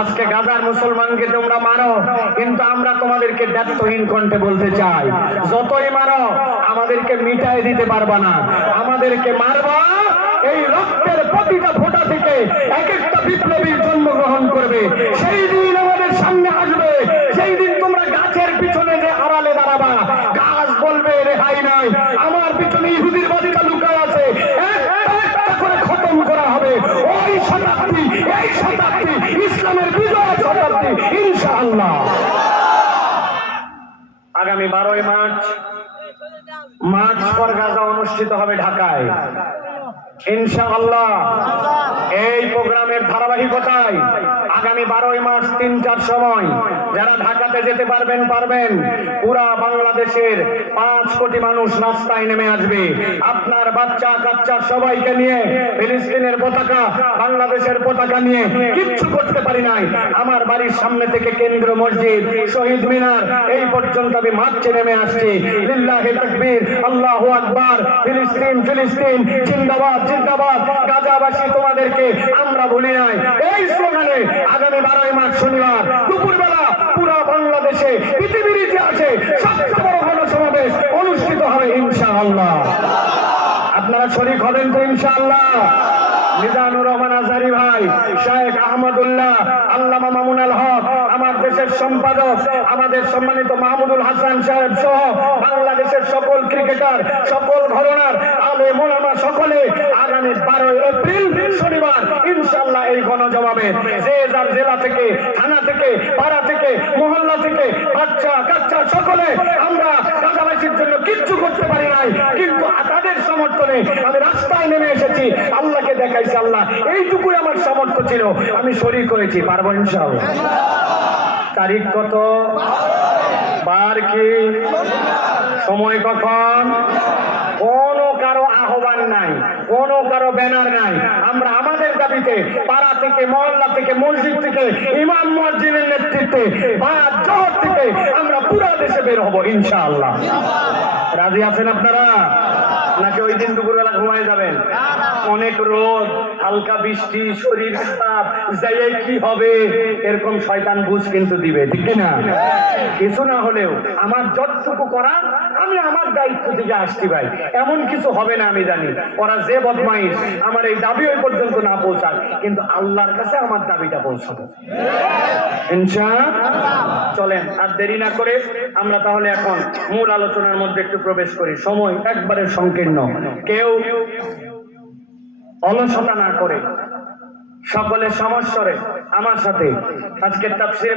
আজকে গাজার মুসলমানকে তোমরা মারো, কিন্তু আমরা তোমাদেরকে দায়িত্বহীন কণ্ঠে বলতে চাই, যতই মারো আমাদেরকে মিটাই দিতে পারবা না। আমাদেরকে মারবা, এই রক্তের প্রতিটা ফোঁটা থেকে এক একটা বিপ্লবীর জন্মগ্রহণ করবে। সেই দিন আমাদের সামনে আসবে, সেই দিন তোমরা গাছের পিছনে যে আড়ালে দাঁড়াবা, গাছ বলবে রেহাই নাই, আমার পিছনে ইহুদির বাড়িটা লুকায় আছে, একটা করে খতম করা হবে। ওই শতাব্দী, এই শতাব্দী ইসলামের বিজয় শতাব্দী ইনশাআল্লাহ। আগামী 12ই মার্চ ফর গাজা অনুষ্ঠিত হবে ঢাকায় ইনশাআল্লাহ। এই প্রোগ্রামের ধারাবাহিকতায় আগামী 12ই মার্চ 3টার সময় যারা ঢাকাতে যেতে পারবেন পুরা বাংলাদেশের 5 কোটি মানুষ রাস্তায় নেমে আসবে। আপনার বাচ্চা কাচ্চা সবাইকে নিয়ে ফিলিস্তিনের পতাকা, বাংলাদেশের পতাকা নিয়ে কিচ্ছু করতে পারি নাই। আমার বাড়ির সামনে থেকে কেন্দ্র মসজিদ, শহীদ মিনার এই পর্যন্ত আমি মার্চে নেমে আসছি। লিল্লাহি তাকবীর, আল্লাহু আকবার, ফিলিস্তিন ফিলিস্তিন জিন্দাবাদ জিন্দাবাদ। গাজাবাসী তোমাদেরকে আমরা ভুলি নাই। এই স্লোগানে আগামী 12ই মার্চ শনিবার দুপুরবেলা পুরো বাংলাদেশে পৃথিবীর ইতিহাসে সবচেয়ে বড় গণসমাবেশ অনুষ্ঠিত হবে ইনশাআল্লাহ। আপনারা শরীক হবেন তো ইনশাআল্লাহ? মিজানুর রহমান আজহারি ভাই, শেখ আহমদুল্লাহ, আল্লামা মামুনুল হক, আমার দেশের সম্পাদক, আমাদের সম্মানিত মাহমুদুল হাসান সাহেব সহ বাংলাদেশের সকল ক্রিকেটার, সকল ঘরানার আলেম ওলামা সকলে আগামী 12 এপ্রিল শনিবার ইনশাআল্লাহ এই গণজবাবে যে যার জেলা থেকে, থানা থেকে, পাড়া থেকে, মহল্লা থেকে বাচ্চা কাচ্চা সকলে আমরা গাজাবাসীর জন্য কিচ্ছু করতে পারি নাই, কিন্তু তাদের সমর্থনে আমি রাস্তায় নেমে এসেছি। আল্লাহকে দেখাইছি, আল্লাহ এইটুকুই আমার সামর্থ্য ছিল, আমি শরীক হয়েছি, পারবো ইনশাআল্লাহ। তারিখ কত, বার কি, সময় কখন? কোন কারো আহ্বান নাই, কোন কারো ব্যানার নাই। আমরা আমাদের দাবিতে পাড়া থেকে, মহল্লা থেকে, মসজিদ থেকে, ইমাম মুয়াজ্জিনের নেতৃত্বে জোহর থেকে আমরা পুরো দেশে বের হব ইনশাআল্লাহ। রাজি আছেন আপনারা? নাকি ওই দিন দুপুরবেলা ঘুমায় যাবেন? অনেক রোদ, হালকা বৃষ্টি, শরীর খারাপ, যাই কি হবে এরকম শয়তান বুঝ কিন্তু দিবে, ঠিক না? কিছু না হলেও আমার যতটুকু করা আমি আমার দায়িত্ব থেকে আসছি ভাই, এমন কিছু হবে না আমি জানি। ওরা যে বদমাইশ, আমার এই দাবি ওই পর্যন্ত না পৌঁছাক, কিন্তু আল্লাহর কাছে আমার দাবিটা পৌঁছাবো ইনশাআল্লাহ। চলেন আর দেরি না করে আমরা তাহলে এখন মূল আলোচনার মধ্যে একটু প্রবেশ করি। সময় একবারে সংকীর্ণ, কেউ অলসতা না করে সকলের সমস্যরে আমার সাথে আজকে তাফসীর